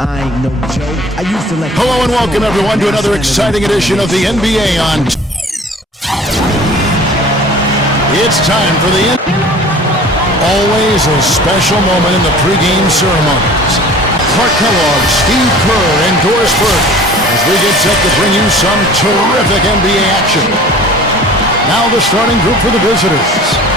I ain't no joke. I used to let. Hello and welcome everyone to another exciting edition of the NBA on. It's time for the always a special moment in the pregame ceremonies. Clark Kellogg, Steve Kerr, and Doris Burke as we get set to bring you some terrific NBA action. Now the starting group for the visitors.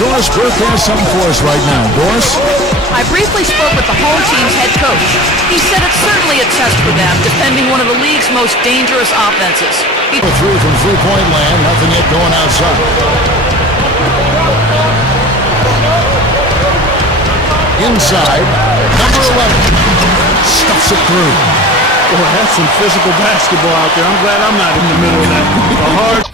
Doris Burke has something for us right now. Doris? I briefly spoke with the home team's head coach. He said it's certainly a test for them, defending one of the league's most dangerous offenses. A three from three-point land, nothing yet going outside. Inside, number 11. Stuffs it through. Boy, that's some physical basketball out there. I'm glad I'm not in the middle of that. A hard...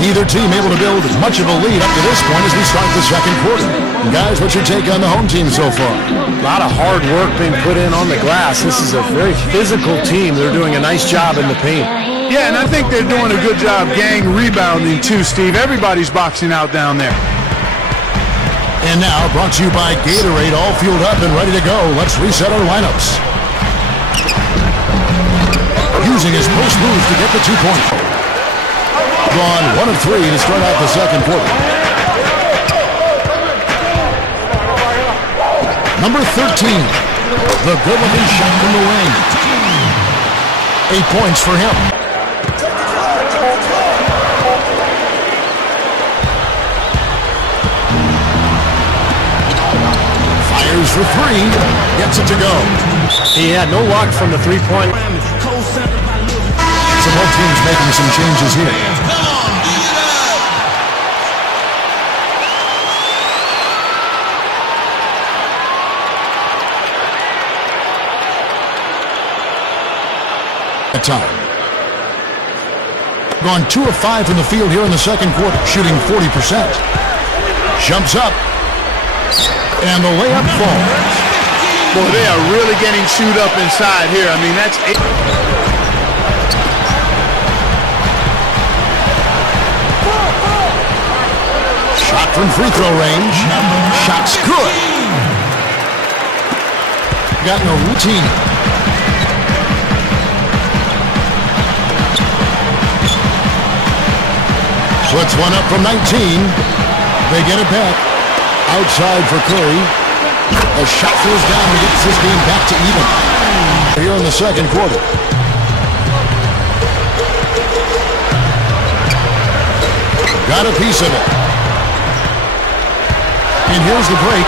Neither team able to build as much of a lead up to this point as we start the second quarter. And guys, what's your take on the home team so far? A lot of hard work being put in on the glass. This is a very physical team. They're doing a nice job in the paint. Yeah, and I think they're doing a good job gang rebounding too, Steve. Everybody's boxing out down there. And now, brought to you by Gatorade, all fueled up and ready to go. Let's reset our lineups. Using his post move to get the 2-point. Gone 1 of 3 to start out the second quarter. Number 13, the good-looking shot from the wing. 8 points for him. Fires for 3, gets it to go. He had no luck from the 3-point. So both teams making some changes here. Time. Gone 2 of 5 from the field here in the second quarter, shooting 40%. Jumps up, and the layup falls. Boy, they are really getting chewed up inside here. I mean, that's... Shot from free throw range. Shot's good. Got no routine. Puts one up from 19. They get it back. Outside for Curry. A shot goes down and gets this game back to even. Here in the second quarter. Got a piece of it. And here's the break.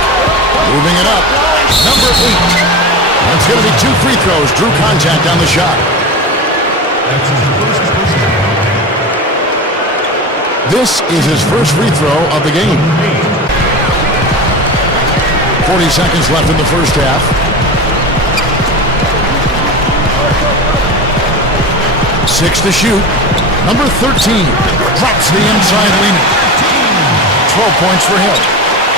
Moving it up. Number 8. That's going to be 2 free throws. Drew contact on the shot. This is his first free throw of the game. 40 seconds left in the first half. 6 to shoot. Number 13 drops the inside leaner. 12 points for him.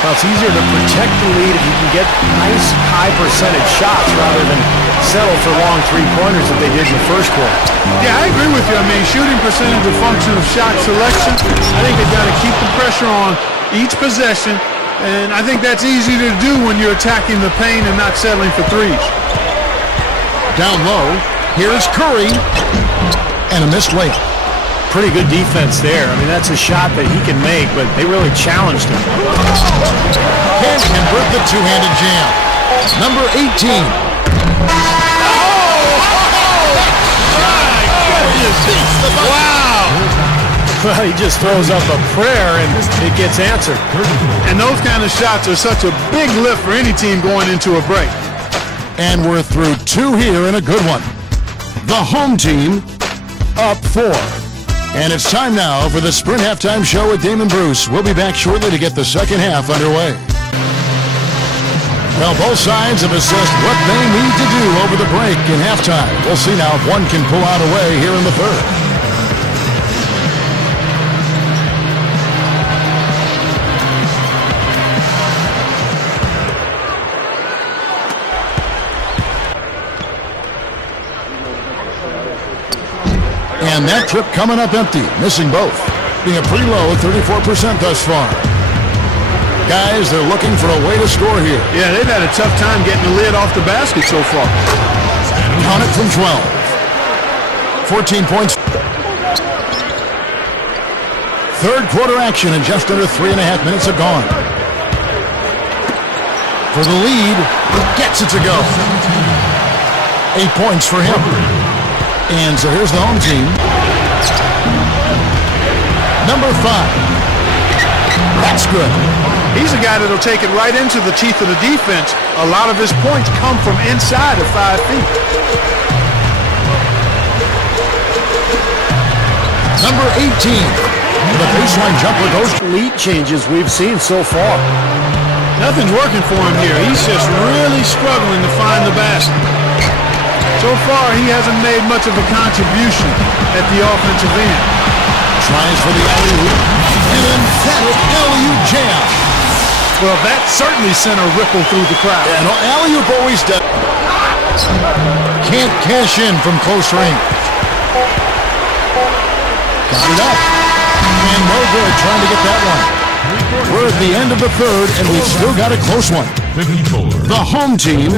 Well, it's easier to protect the lead if you can get nice high percentage shots rather than settle for long three-pointers that they did in the first quarter. Yeah, I agree with you. I mean, shooting percentage is a function of shot selection. I think they've got to keep the pressure on each possession, and I think that's easy to do when you're attacking the paint and not settling for threes. Down low, here's Curry, and a missed layup. Pretty good defense there. I mean, that's a shot that he can make, but they really challenged him. Can't convert the two-handed jam. Number 18. Wow! Well, he just throws up a prayer and it gets answered. And those kind of shots are such a big lift for any team going into a break. And we're through 2 here in a good one. The home team up 4. And it's time now for the Sprint Halftime Show with Damon Bruce. We'll be back shortly to get the second half underway. Well, both sides have assessed what they need to do over the break in halftime. We'll see now if one can pull out a way here in the third. And that trip coming up empty, missing both. Being a pretty low 34% thus far. Guys, they're looking for a way to score here. Yeah, they've had a tough time getting the lid off the basket so far. Count it from 12. 14 points. Third quarter action and just under 3.5 minutes have gone. For the lead, gets it to go. 8 points for him. And so here's the home team. Number 5. That's good. He's a guy that'll take it right into the teeth of the defense. A lot of his points come from inside of 5 feet. Number 18. The baseline jumper goes. Lead changes we've seen so far. Nothing's working for him here. He's just really struggling to find the basket. So far, he hasn't made much of a contribution at the offensive end. Tries for the alley-oop. An emphatic alley-oop jam. Well, that certainly sent a ripple through the crowd. And alley-oop always does. Can't cash in from close range. Got it up. And no good trying to get that one. We're at the end of the third, and we've still got a close one. The home team,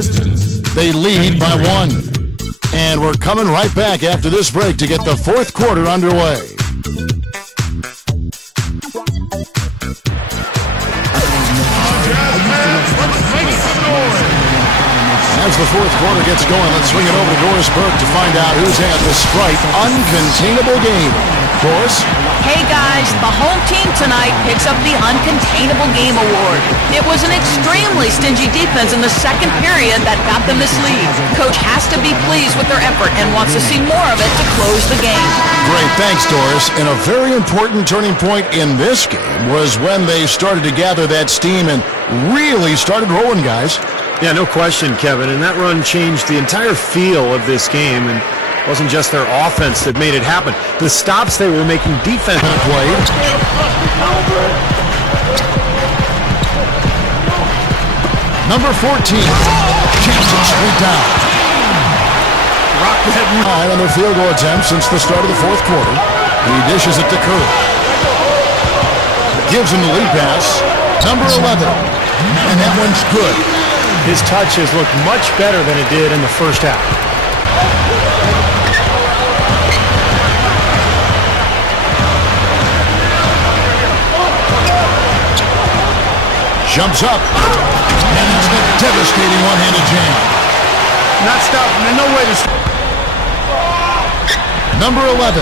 they lead by 1. And we're coming right back after this break to get the fourth quarter underway. As the fourth quarter gets going, let's swing it over to Doris Burke to find out who's had the Sprite Uncontainable Game. Doris? Hey guys, the home team tonight picks up the Uncontainable Game Award. It was an extremely stingy defense in the second period that got them this lead. Coach has to be pleased with their effort and wants to see more of it to close the game. Great, thanks Doris. And a very important turning point in this game was when they started to gather that steam and really started rolling, guys. Yeah, no question, Kevin. And that run changed the entire feel of this game. And it wasn't just their offense that made it happen. The stops they were making defense played. Number 14. Jams it straight down. Rock that line on their field goal attempt since the start of the fourth quarter. He dishes it to Kerr. Gives him the lead pass. Number 11. And that one's good. His touch has looked much better than it did in the first half. Jumps up. And it's a devastating one-handed jam. Not stopping. There's no way to stop. Number 11.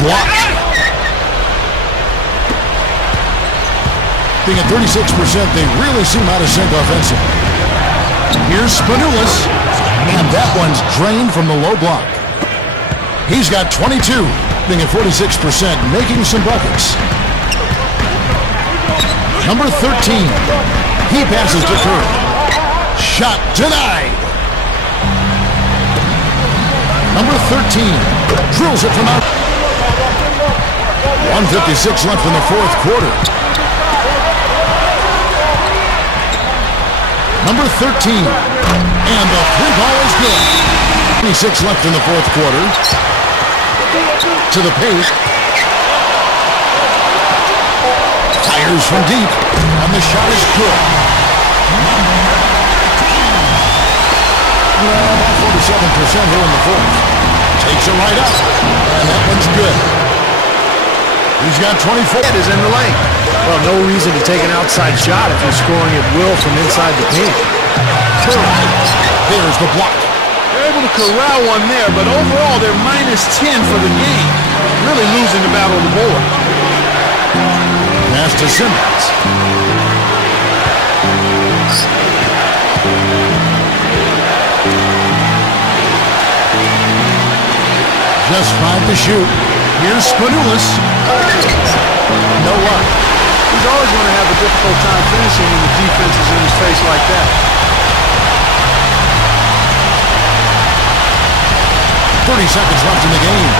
Blocked. Being at 36%, they really seem out of sync offensively. Here's Spanulis, and that one's drained from the low block. He's got 22, being at 46%, making some buckets. Number 13, he passes to Kerr. Shot denied. Number 13, drills it from out. 1:56 left in the fourth quarter. Number 13, and the three ball is good. 26 left in the fourth quarter. To the paint. Fires from deep, and the shot is good. 47% here in the fourth. Takes it right up, and that one's good. He's got 24. It is in the lane. Well, no reason to take an outside shot if you're scoring at will from inside the paint. There's the block. They're able to corral one there, but overall they're -10 for the game. Really losing the battle on the board. Pass to Simmons. Just 5 to shoot. Here's Spanoulis. No luck. He's always going to have a difficult time finishing when the defense is in his face like that. 30 seconds left in the game.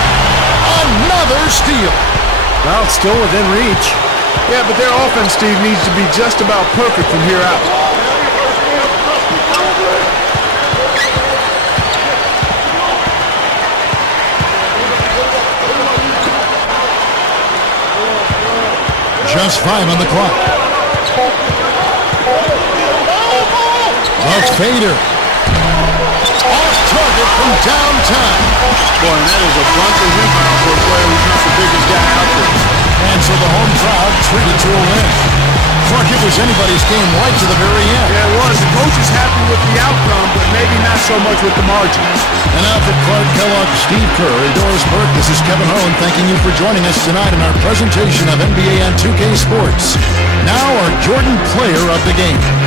Another steal. Well, it's still within reach. Yeah, but their offense, Steve, needs to be just about perfect from here out. Just 5 on the clock. The fader. Off target from downtown. Boy, and that is a bunch of rebounds for a player who's not the biggest guy out there. And so the home crowd treated to a win. Clark, it was anybody's game right to the very end. Yeah, it was. The coach is happy with the outcome, but maybe not so much with the margin. And now for Clark Kellogg, Steve Kerr, and Doris Burke, this is Kevin Owen thanking you for joining us tonight in our presentation of NBA and 2K Sports. Now our Jordan Player of the Game.